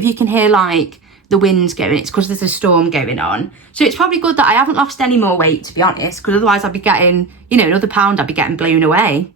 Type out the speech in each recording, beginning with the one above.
If you can hear like the winds going, it's because there's a storm going on. So it's probably good that I haven't lost any more weight, to be honest, because otherwise I'd be getting, you know, another pound, I'd be getting blown away.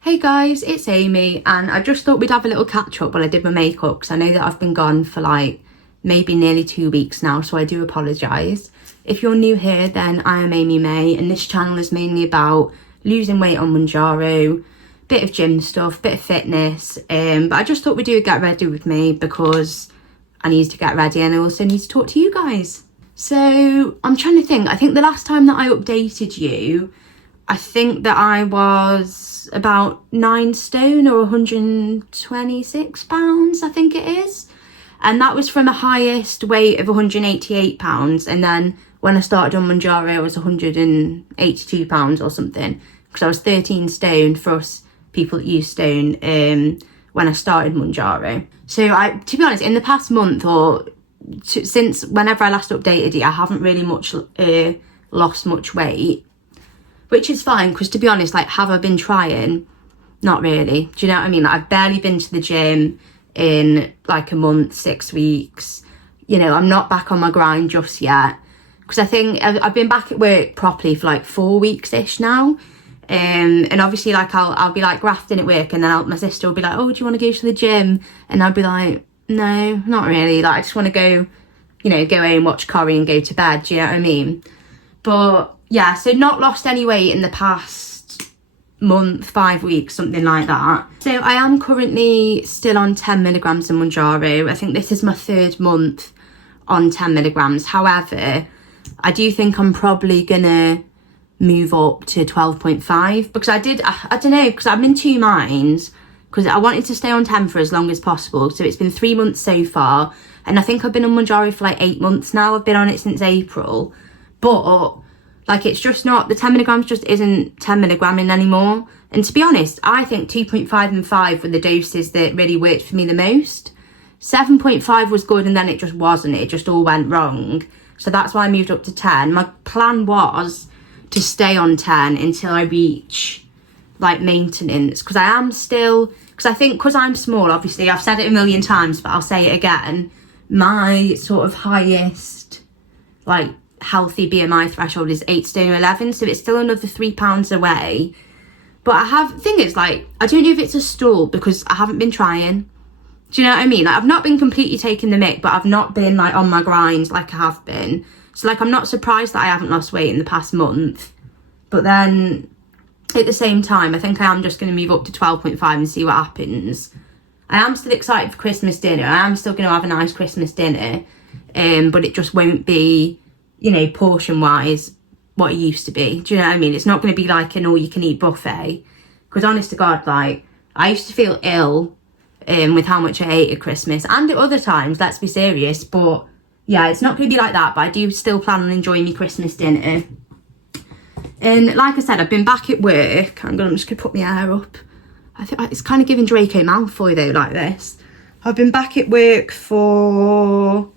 Hey guys, it's Amy, and I just thought we'd have a little catch up while I did my makeup, because I know that I've been gone for like maybe nearly 2 weeks now, so I do apologise. If you're new here, then I am Amy May, and this channel is mainly about losing weight on Mounjaro, bit of gym stuff, bit of fitness, but I just thought we'd do a get ready with me because I need to get ready and I also need to talk to you guys. So I'm trying to think, I think the last time that I updated you, I think that I was about 9 stone or 126 pounds, I think it is. And that was from a highest weight of 188 pounds. And then when I started on Mounjaro, I was 182 pounds or something, because I was 13 stone for us people that use stone when I started Mounjaro. So to be honest, in the past month or since whenever I last updated it, I haven't really lost much weight, which is fine, because to be honest, like, have I been trying? Not really. Do you know what I mean? Like, I've barely been to the gym in like a month, 6 weeks. You know, I'm not back on my grind just yet, because I think I've been back at work properly for like 4 weeks-ish now. And obviously, like, I'll be like grafting at work, and then my sister will be like, oh, do you want to go to the gym? And I'll be like, no, not really. Like, I just want to go, you know, go home, watch Corrie and go to bed. Do you know what I mean? But yeah, so not lost any weight in the past month, 5 weeks, something like that. So I am currently still on 10 milligrams of Mounjaro. I think this is my 3rd month on 10 milligrams. However, I do think I'm probably gonna move up to 12.5, because I don't know, because I'm in 2 minds, because I wanted to stay on 10 for as long as possible. So it's been 3 months so far, and I think I've been on Mounjaro for like 8 months now. I've been on it since April, but like, it's just not, the 10 milligrams just isn't 10 milligramming anymore. And to be honest, I think 2.5 and 5 were the doses that really worked for me the most. 7.5 was good, and then it just wasn't. It just all went wrong. So that's why I moved up to 10. My plan was to stay on 10 until I reach like maintenance, because I am still, because I think, because I'm small, obviously I've said it a million times, but I'll say it again, my sort of highest like healthy BMI threshold is 8 stone 11, so it's still another 3 pounds away. But thing is, like, I don't know if it's a stall, because I haven't been trying. Do you know what I mean? Like, I've not been completely taking the mick, but I've not been like on my grind like I have been. So like, I'm not surprised that I haven't lost weight in the past month. But then at the same time, I think I am just going to move up to 12.5 and see what happens. I am still excited for Christmas dinner. I am still going to have a nice Christmas dinner. But it just won't be, you know, portion wise what it used to be. Do you know what I mean? It's not going to be like an all you can eat buffet. Because honest to God, like, I used to feel ill with how much I ate at Christmas, and at other times, let's be serious. But yeah, it's not going to be like that, but I do still plan on enjoying my Christmas dinner. And like I said, I've been back at work. I'm just going to put my hair up. I think it's kind of giving Draco Malfoy though, like this. I've been back at work for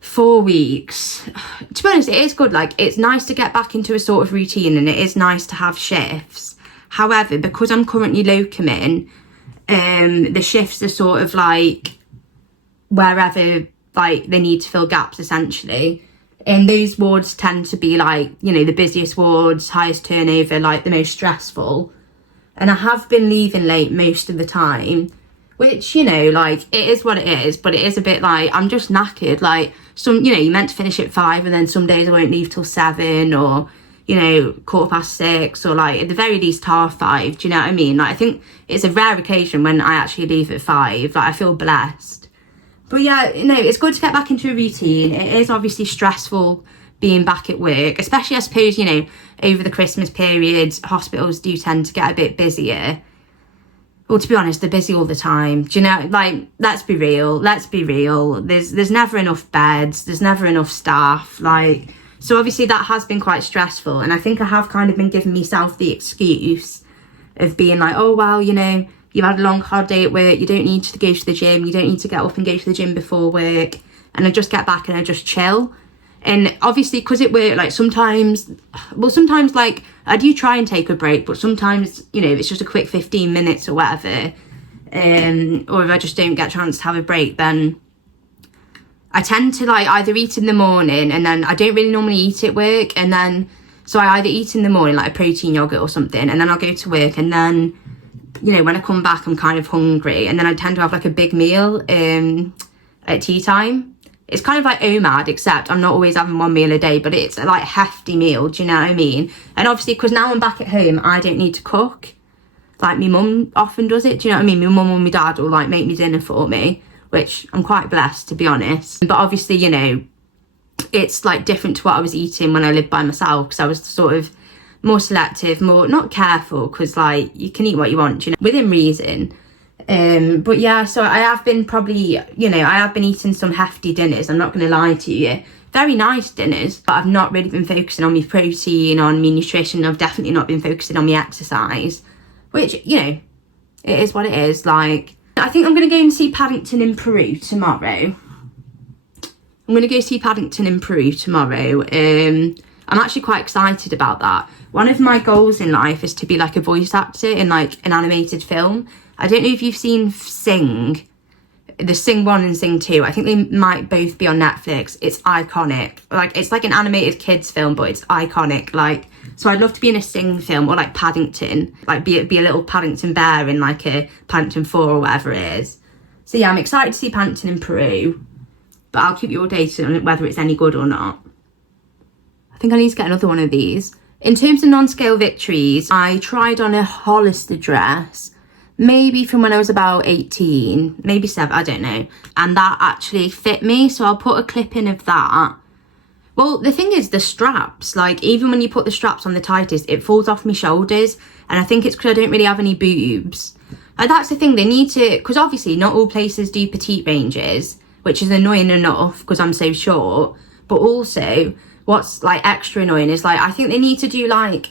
4 weeks. To be honest, it is good. Like, it's nice to get back into a sort of routine, and it is nice to have shifts. However, because I'm currently locuming, the shifts are sort of like wherever like they need to fill gaps, essentially. And those wards tend to be like, you know, the busiest wards, highest turnover, like the most stressful. And I have been leaving late most of the time, which, you know, like, it is what it is, but it is a bit like, I'm just knackered. Like, you know, you're meant to finish at 5, and then some days I won't leave till 7, or, you know, 6:15, or like at the very least 5:30. Do you know what I mean? Like, I think it's a rare occasion when I actually leave at 5. Like, I feel blessed. But yeah, you know, it's good to get back into a routine. It is obviously stressful being back at work, especially, I suppose, you know, over the Christmas period, hospitals do tend to get a bit busier. Well, to be honest, they're busy all the time. Do you know, like, let's be real. There's never enough beds. There's never enough staff. Like, so obviously that has been quite stressful. And I think I have kind of been giving myself the excuse of being like, oh, well, you know, you've had a long, hard day at work. You don't need to go to the gym. You don't need to get up and go to the gym before work. And I just get back and I just chill. And obviously, because it worked, like sometimes like I do try and take a break, but sometimes, you know, it's just a quick 15 minutes or whatever. Or if I just don't get a chance to have a break, then I tend to like either eat in the morning, and then I don't really normally eat at work, and then so I either eat in the morning like a protein yogurt or something, and then I'll go to work, and then, you know, when I come back I'm kind of hungry, and then I tend to have like a big meal at tea time. It's kind of like OMAD, except I'm not always having one meal a day, but it's like a hefty meal, do you know what I mean? And obviously, because now I'm back at home, I don't need to cook. Like, my mum often does it, do you know what I mean? My mum and my dad will, like, make me dinner for me, which I'm quite blessed, to be honest. But obviously, you know, it's, like, different to what I was eating when I lived by myself, because I was sort of more selective, more, not careful, because, like, you can eat what you want, you know, within reason. But yeah, so I have been probably, you know, I have been eating some hefty dinners, I'm not going to lie to you. Very nice dinners, but I've not really been focusing on my protein, on my nutrition. I've definitely not been focusing on my exercise, which, you know, it is what it is. Like, I think I'm going to go and see Paddington in Peru tomorrow. I'm actually quite excited about that. One of my goals in life is to be like a voice actor in like an animated film. I don't know if you've seen Sing, the Sing 1 and Sing 2. I think they might both be on Netflix. It's iconic. Like, it's like an animated kids film, but it's iconic. Like, so I'd love to be in a Sing film, or like Paddington, like be a little Paddington bear in like a Paddington 4 or whatever it is. So yeah, I'm excited to see Paddington in Peru, but I'll keep you updated on whether it's any good or not. I think I need to get another one of these. In terms of non-scale victories, I tried on a Hollister dress, maybe from when I was about 18, maybe 7, I don't know. And that actually fit me, so I'll put a clip in of that. Well, the thing is, the straps, like, even when you put the straps on the tightest, it falls off my shoulders. And I think it's because I don't really have any boobs. Like, that's the thing, they need to, because obviously not all places do petite ranges, which is annoying enough because I'm so short. But also, what's, like, extra annoying is, like, I think they need to do, like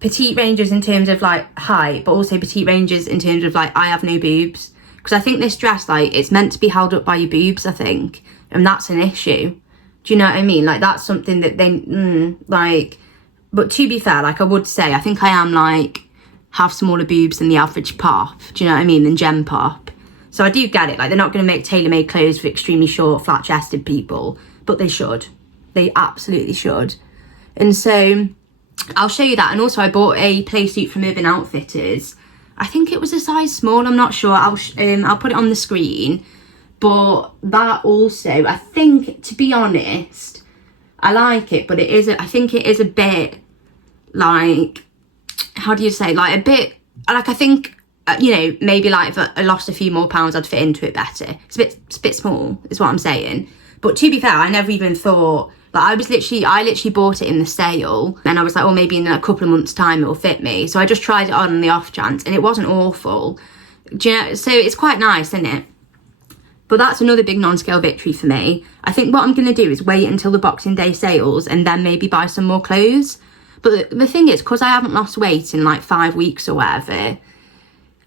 petite ranges in terms of like height, but also petite ranges in terms of like I have no boobs, because I think this dress, like, it's meant to be held up by your boobs, I think, and that's an issue. Do you know what I mean? Like, that's something that they like. But to be fair, like, I would say I think I am like have smaller boobs than the average pop, do you know what I mean, than Gem Pop. So I do get it, like, they're not going to make tailor-made clothes for extremely short, flat-chested people, but they should, they absolutely should. And so I'll show you that. And also I bought a play suit from Urban Outfitters. I think it was a size small, I'm not sure. I'll put it on the screen. But that also, I think, to be honest, I like it, but I think it is a bit like, how do you say, like a bit, like, I think, you know, maybe like if I lost a few more pounds, I'd fit into it better. It's a bit small, is what I'm saying. But to be fair, I never even thought, like, I literally bought it in the sale, and I was like, oh, maybe in a couple of months' time it'll fit me. So I just tried it on the off chance, and it wasn't awful. Do you know? So it's quite nice, isn't it? But that's another big non-scale victory for me. I think what I'm going to do is wait until the Boxing Day sales and then maybe buy some more clothes. But the thing is, because I haven't lost weight in like 5 weeks or whatever,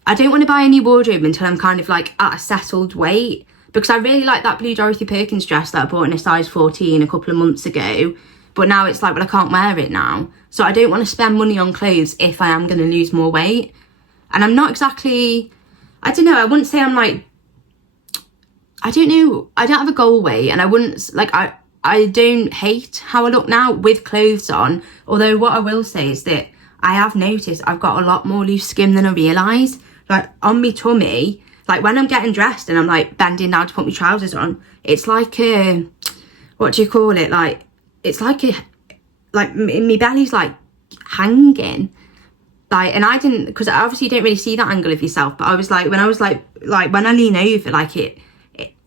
I don't want to buy a new wardrobe until I'm kind of like at a settled weight. Because I really like that blue Dorothy Perkins dress that I bought in a size 14 a couple of months ago. But now it's like, well, I can't wear it now. So I don't want to spend money on clothes if I am going to lose more weight. And I'm not exactly, I don't know, I wouldn't say I'm like, I don't know, I don't have a goal weight. And I wouldn't, like, I don't hate how I look now with clothes on. Although what I will say is that I have noticed I've got a lot more loose skin than I realised. Like, on my tummy, like when I'm getting dressed and I'm like bending down to put my trousers on, it's like a, what do you call it? Like, it's like a, like my belly's like hanging. Like, and I didn't, because obviously you don't really see that angle of yourself, but I was like, when I was like when I lean over, like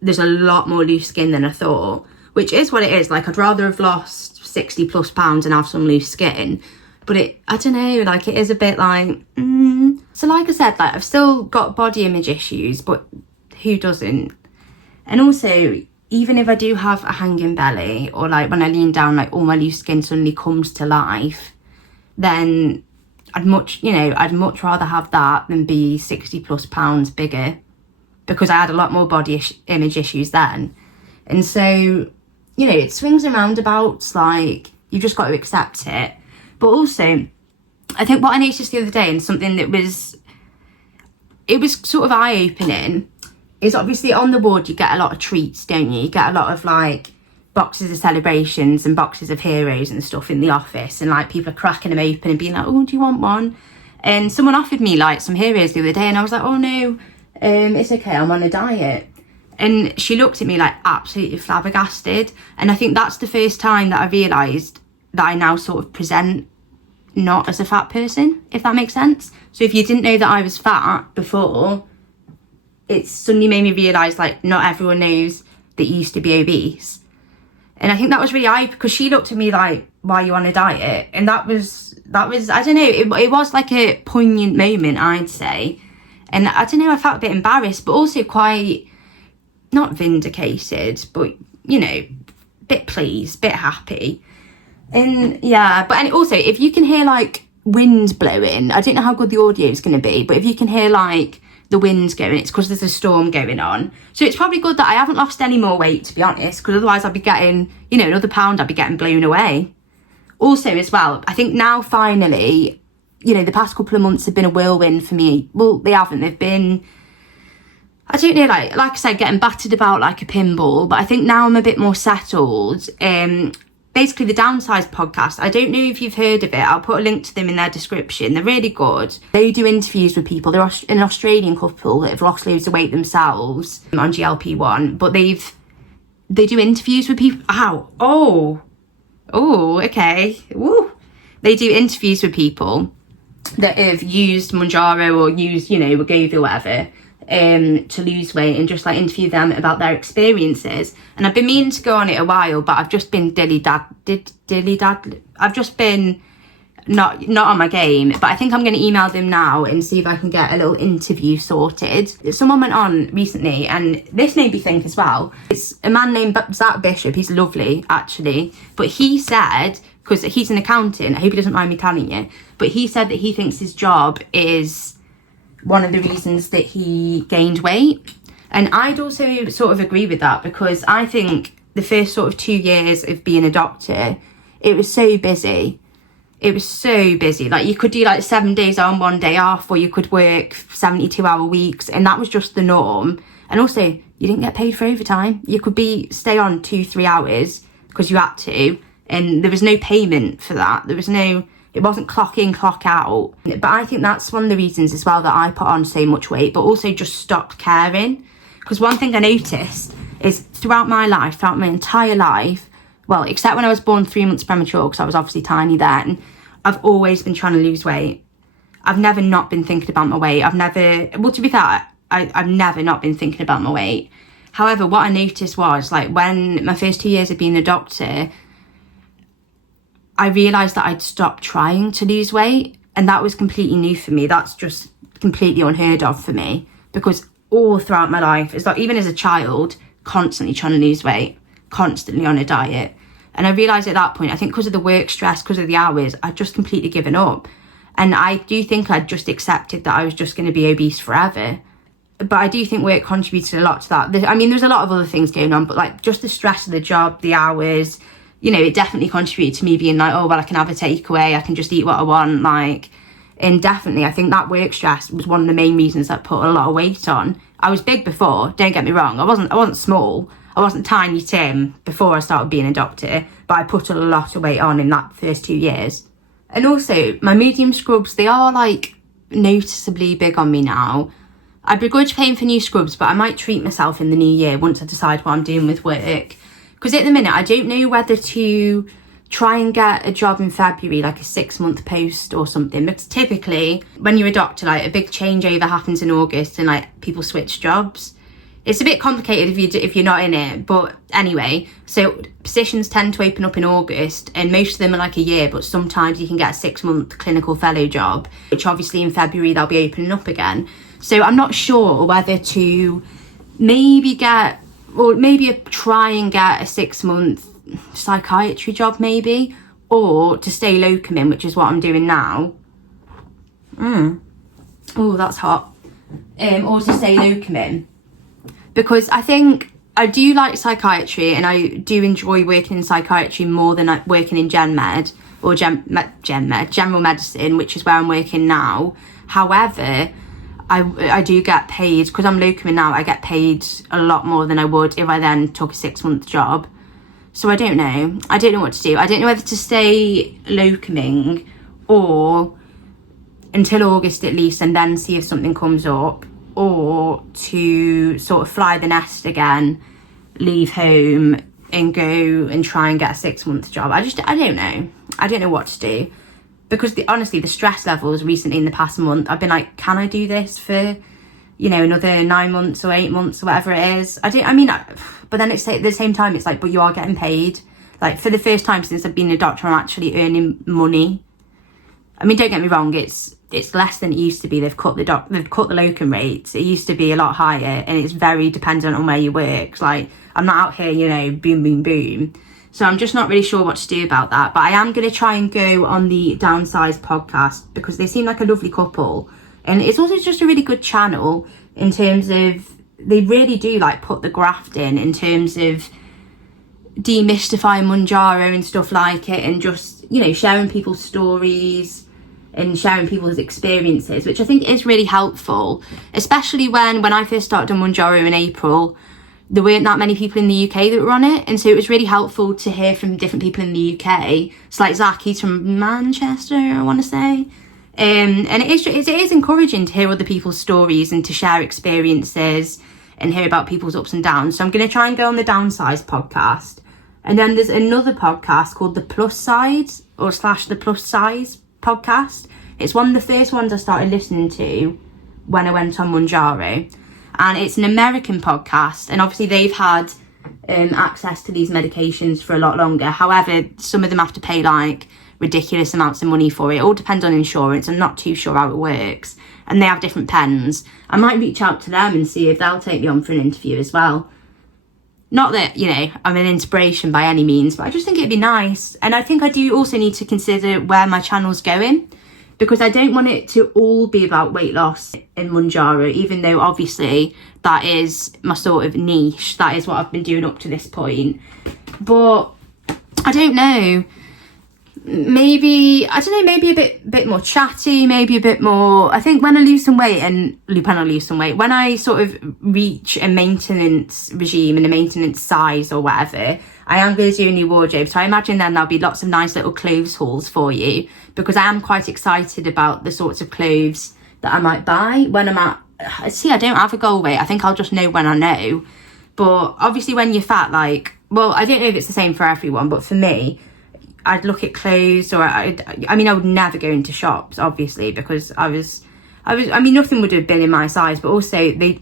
there's a lot more loose skin than I thought, which is what it is. Like, I'd rather have lost 60 plus pounds and have some loose skin. But I don't know, like, it is a bit like, So like I said, like, I've still got body image issues, but who doesn't? And also, even if I do have a hanging belly, or like when I lean down, like all my loose skin suddenly comes to life, then I'd much rather have that than be 60 plus pounds bigger, because I had a lot more body image issues then. And so you know, it swings and roundabouts, like, you've just got to accept it. But also, I think what I noticed the other day, and something that was, it was sort of eye-opening, is obviously on the ward you get a lot of treats, don't you? You get a lot of, like, boxes of celebrations and boxes of heroes and stuff in the office, and, like, people are cracking them open and being like, oh, do you want one? And someone offered me, like, some heroes the other day, and I was like, oh, no, it's okay, I'm on a diet. And she looked at me, like, absolutely flabbergasted. And I think that's the first time that I realised that I now sort of present not as a fat person, if that makes sense. So if you didn't know that I was fat before, it suddenly made me realise, like, not everyone knows that you used to be obese. And I think that was really eye, because she looked at me like, why are you on a diet? And that was I don't know, it was like a poignant moment, I'd say. And I don't know, I felt a bit embarrassed, but also quite, not vindicated, but, you know, bit pleased, bit happy. And yeah, but and also, if you can hear, like, wind blowing, I don't know how good the audio is going to be, but if you can hear, like, the wind's going, it's because there's a storm going on. So it's probably good that I haven't lost any more weight, to be honest, because otherwise I'd be getting, you know, another pound, I'd be getting blown away. Also, as well, I think now finally, you know, the past couple of months have been a whirlwind for me. Well, they haven't. They've been, I don't know, like I said, getting battered about like a pinball. But I think now I'm a bit more settled. Basically, the Downsized podcast, I don't know if you've heard of it. I'll put a link to them in their description. They're really good. They do interviews with people. They're an Australian couple that have lost loads of weight themselves on GLP-1. But they do interviews with people. Ow. Oh, okay. Woo. They do interviews with people that have used Mounjaro or used, you know, Wegovy or whatever, to lose weight, and just like interview them about their experiences. And I've been meaning to go on it a while, but I've just been I've just been not on my game. But I think I'm going to email them now and see if I can get a little interview sorted. Someone went on recently, and this made me think as well. It's a man named Zach Bishop. He's lovely, actually. But he said, because he's an accountant, I hope he doesn't mind me telling you, but he said that he thinks his job is one of the reasons that he gained weight. And I'd also sort of agree with that, because I think the first sort of 2 years of being a doctor, it was so busy. It was so busy. Like, you could do like 7 days on, 1 day off, or you could work 72-hour weeks, and that was just the norm. And also, you didn't get paid for overtime. You could stay on 2-3 hours because you had to, and there was no payment for that. It wasn't clock in, clock out. But I think that's one of the reasons as well that I put on so much weight, but also just stopped caring. Because one thing I noticed is throughout my entire life, well, except when I was born 3 months premature, because I was obviously tiny then, I've always been trying to lose weight. I've never not been thinking about my weight. To be fair, I've never not been thinking about my weight. However, what I noticed was, like, when my first 2 years of being a doctor, I realised that I'd stopped trying to lose weight, and that was completely new for me. That's just completely unheard of for me, because all throughout my life, it's like, even as a child, constantly trying to lose weight, constantly on a diet. And I realised at that point, I think because of the work stress, because of the hours, I'd just completely given up. And I do think I'd just accepted that I was just going to be obese forever. But I do think work contributed a lot to that. I mean, there's a lot of other things going on, but like just the stress of the job, the hours, you know, it definitely contributed to me being like, oh, well, I can have a takeaway, I can just eat what I want, like. And definitely, I think that work stress was one of the main reasons that put a lot of weight on. I was big before, don't get me wrong. I wasn't small. I wasn't Tiny Tim before I started being a doctor, but I put a lot of weight on in that first 2 years. And also, my medium scrubs, they are like noticeably big on me now. I begrudge paying for new scrubs, but I might treat myself in the new year once I decide what I'm doing with work. Because at the minute, I don't know whether to try and get a job in February, like a 6-month post or something. Because typically, when you're a doctor, like a big changeover happens in August and like people switch jobs. It's a bit complicated if you're not in it, but anyway, so positions tend to open up in August, and most of them are like a year, but sometimes you can get a 6-month clinical fellow job, which obviously in February they'll be opening up again. So I'm not sure whether to maybe try and get a 6-month psychiatry job maybe, or to stay locum in, which is what I'm doing now. Oh, that's hot. Or to stay locum in. Because I think I do like psychiatry, and I do enjoy working in psychiatry more than working in gen med or general medicine, which is where I'm working now. However, I do get paid, because I'm locuming now, I get paid a lot more than I would if I then took a 6-month job. So I don't know. I don't know what to do. I don't know whether to stay locuming or until August at least, and then see if something comes up, or to sort of fly the nest again, leave home and go and try and get a 6-month job. I don't know. I don't know what to do, because honestly, the stress levels recently in the past month, I've been like, can I do this for, you know, another 9 months or 8 months or whatever it is? But then it's at the same time, it's like, but you are getting paid. Like, for the first time since I've been a doctor, I'm actually earning money. I mean, don't get me wrong, it's less than it used to be. They've cut the locum rates. It used to be a lot higher, and it's very dependent on where you work. Like, I'm not out here, you know, boom, boom, boom. So I'm just not really sure what to do about that. But I am going to try and go on the Downsized podcast, because they seem like a lovely couple. And it's also just a really good channel in terms of, they really do like put the graft in terms of demystifying Mounjaro and stuff like it, and just, you know, sharing people's stories and sharing people's experiences, which I think is really helpful, especially when I first started on Mounjaro in April, there weren't that many people in the UK that were on it, and so it was really helpful to hear from different people in the UK. So like Zach, he's from Manchester, I want to say, and it is encouraging to hear other people's stories and to share experiences and hear about people's ups and downs. So I'm going to try and go on the Downsized podcast, and then there's another podcast called the Plus Side / the Plus Size podcast. It's one of the first ones I started listening to when I went on Mounjaro, and it's an American podcast, and obviously they've had access to these medications for a lot longer. However, some of them have to pay like ridiculous amounts of money for it. It all depends on insurance. I'm not too sure how it works, and they have different pens. I might reach out to them and see if they'll take me on for an interview as well. Not that, you know, I'm an inspiration by any means, but I just think it'd be nice. And I think I do also need to consider where my channel's going, because I don't want it to all be about weight loss in Mounjaro, even though obviously that is my sort of niche. That is what I've been doing up to this point. But I don't know. Maybe a bit more chatty, maybe a bit more. I think when I lose some weight, when I sort of reach a maintenance regime and a maintenance size or whatever, I am going to do a new wardrobe. So I imagine then there'll be lots of nice little clothes hauls for you, because I am quite excited about the sorts of clothes that I might buy when I'm at. See, I don't have a goal weight. I think I'll just know when I know. But obviously when you're fat, like, well, I don't know if it's the same for everyone, but for me, I'd look at clothes, or I would never go into shops, obviously, because I mean, nothing would have been in my size, but also they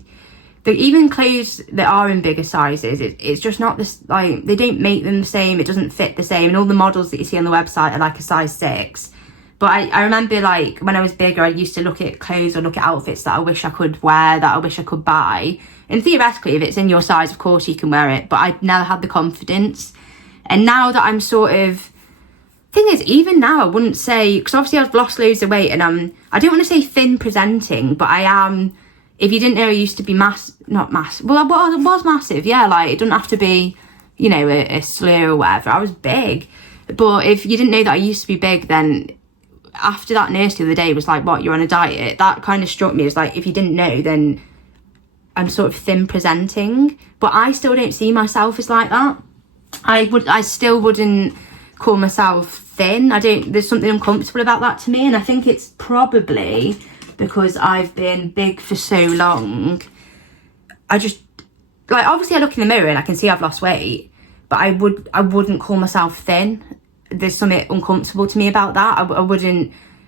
even clothes that are in bigger sizes, it's just not this, like, they don't make them the same, it doesn't fit the same, and all the models that you see on the website are like a size 6. But I remember, like, when I was bigger, I used to look at clothes or look at outfits that I wish I could wear, that I wish I could buy, and theoretically, if it's in your size, of course you can wear it, but I never had the confidence. And now that I'm sort of, thing is, even now I wouldn't say, because obviously I've lost loads of weight, and I don't want to say thin presenting, but I am, if you didn't know, I used to be well, I was massive, yeah, like, it doesn't have to be, you know, a slur or whatever. I was big, but if you didn't know that I used to be big, then after that nurse the other day was like, what, you're on a diet? That kind of struck me as like, if you didn't know, then I'm sort of thin presenting, but I still don't see myself as like that. I still wouldn't call myself thin. There's something uncomfortable about that to me, and I think it's probably because I've been big for so long. I just, like, obviously I look in the mirror and I can see I've lost weight, but I wouldn't call myself thin. There's something uncomfortable to me about that.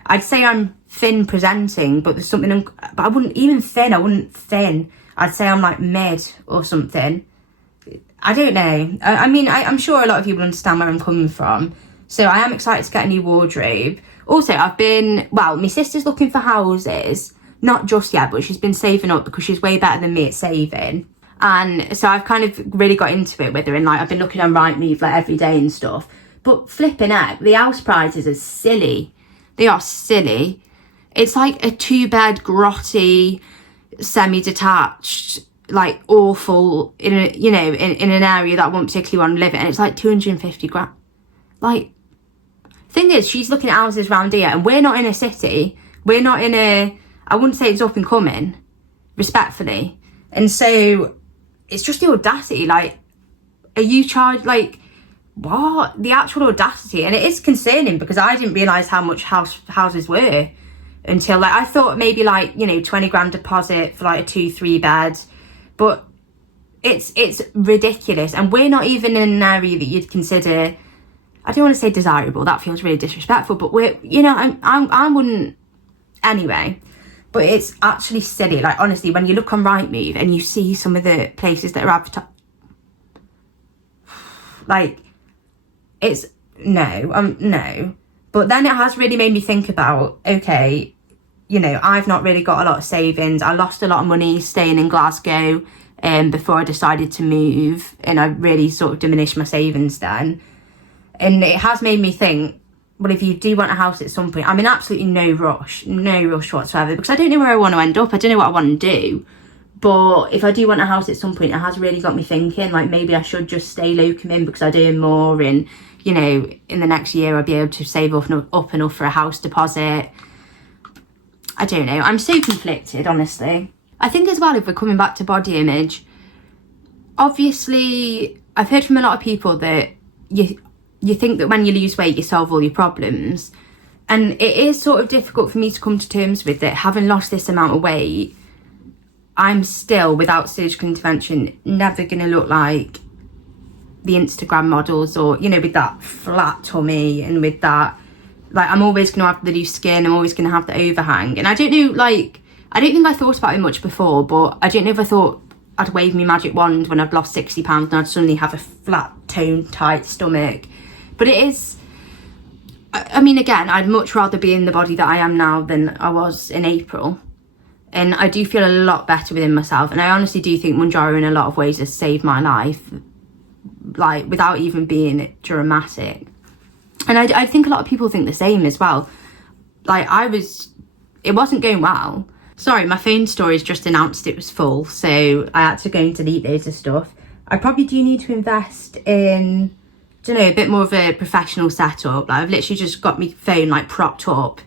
I'd say I'm thin presenting, but there's something, but I wouldn't thin. I'd say I'm like mid or something. I don't know. I mean, I'm sure a lot of people understand where I'm coming from. So I am excited to get a new wardrobe. Also, my sister's looking for houses. Not just yet, but she's been saving up because she's way better than me at saving. And so I've kind of really got into it with her, and like I've been looking on Rightmove like every day and stuff. But flipping heck, the house prices are silly. They are silly. It's like a 2-bed, grotty, semi-detached like awful in a, you know, in an area that I won't particularly want to live in, and it's like 250 grand. Like, thing is, she's looking at houses around here, and we're not in a city. We're not in a, I wouldn't say it's up and coming, respectfully. And so it's just the audacity. Like, are you charged, like, what? The actual audacity. And it is concerning, because I didn't realise how much houses were until, like, I thought maybe, like, you know, 20 grand deposit for like a 2-3 bed, but it's ridiculous. And we're not even in an area that you'd consider, I don't want to say desirable, that feels really disrespectful, but we're, you know, I wouldn't, anyway. But it's actually silly. Like, honestly, when you look on Rightmove and you see some of the places that are advertised, like, it's no. But then it has really made me think about, okay, you know, I've not really got a lot of savings. I lost a lot of money staying in Glasgow before I decided to move, and I really sort of diminished my savings then. And it has made me think, well, if you do want a house at some point, I'm in absolutely no rush whatsoever, because I don't know where I want to end up. I don't know what I want to do. But if I do want a house at some point, it has really got me thinking, like, maybe I should just stay locum in because I do more, and, you know, in the next year I'll be able to save up enough for a house deposit. I don't know. I'm so conflicted, honestly. I think as well, if we're coming back to body image, obviously I've heard from a lot of people that you think that when you lose weight you solve all your problems, and it is sort of difficult for me to come to terms with that. Having lost this amount of weight, I'm still, without surgical intervention, never going to look like the Instagram models, or, you know, with that flat tummy and with that, like, I'm always going to have the loose skin, I'm always going to have the overhang. And I don't know, like, I don't think I thought about it much before, but I don't know if I thought I'd wave my magic wand when I'd lost 60 pounds and I'd suddenly have a flat, toned, tight stomach. But it is, I mean, again, I'd much rather be in the body that I am now than I was in April. And I do feel a lot better within myself. And I honestly do think Mounjaro in a lot of ways has saved my life, like, without even being dramatic. And I think a lot of people think the same as well. Like, it wasn't going well. Sorry, my phone storage just announced it was full, so I had to go and delete loads of stuff. I probably do need to invest in, I don't know, a bit more of a professional setup. Like, I've literally just got my phone, like, propped up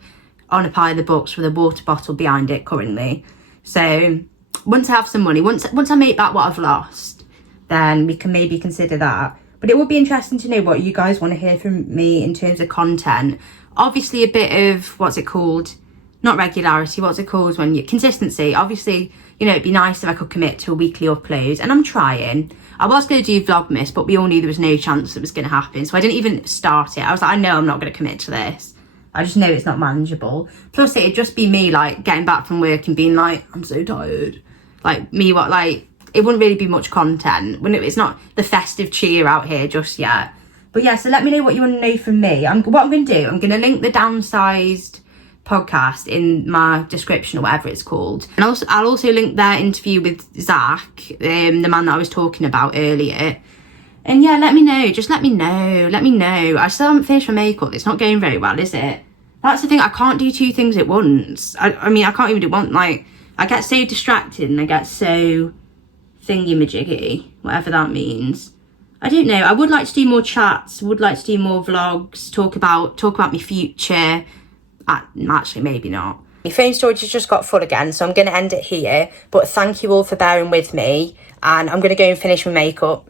on a pile of books with a water bottle behind it currently. So once I have some money, once I make back what I've lost, then we can maybe consider that. But it would be interesting to know what you guys want to hear from me in terms of content. Obviously a bit of, what's it called? Not regularity, what's it called when you, consistency. Obviously, you know, it'd be nice if I could commit to a weekly upload, and I'm trying. I was going to do Vlogmas, but we all knew there was no chance it was going to happen, so I didn't even start it. I was like, I know I'm not going to commit to this. I just know it's not manageable. Plus, it'd just be me, like, getting back from work and being like, I'm so tired. Like, me, what, like, it wouldn't really be much content. It's not the festive cheer out here just yet. But yeah, so let me know what you want to know from me. What I'm going to do, I'm going to link the Downsized podcast in my description, or whatever it's called. And I'll also link their interview with Zach, the man that I was talking about earlier. And yeah, let me know. Just let me know. I still haven't finished my makeup. It's not going very well, is it? That's the thing. I can't do two things at once. I mean, I can't even do one. Like, I get so distracted and I get so thingy-majiggy, whatever that means. I don't know. I would like to do more chats. Would like to do more vlogs. Talk about my future. Actually, maybe not. My phone storage has just got full again, so I'm going to end it here. But thank you all for bearing with me. And I'm going to go and finish my makeup.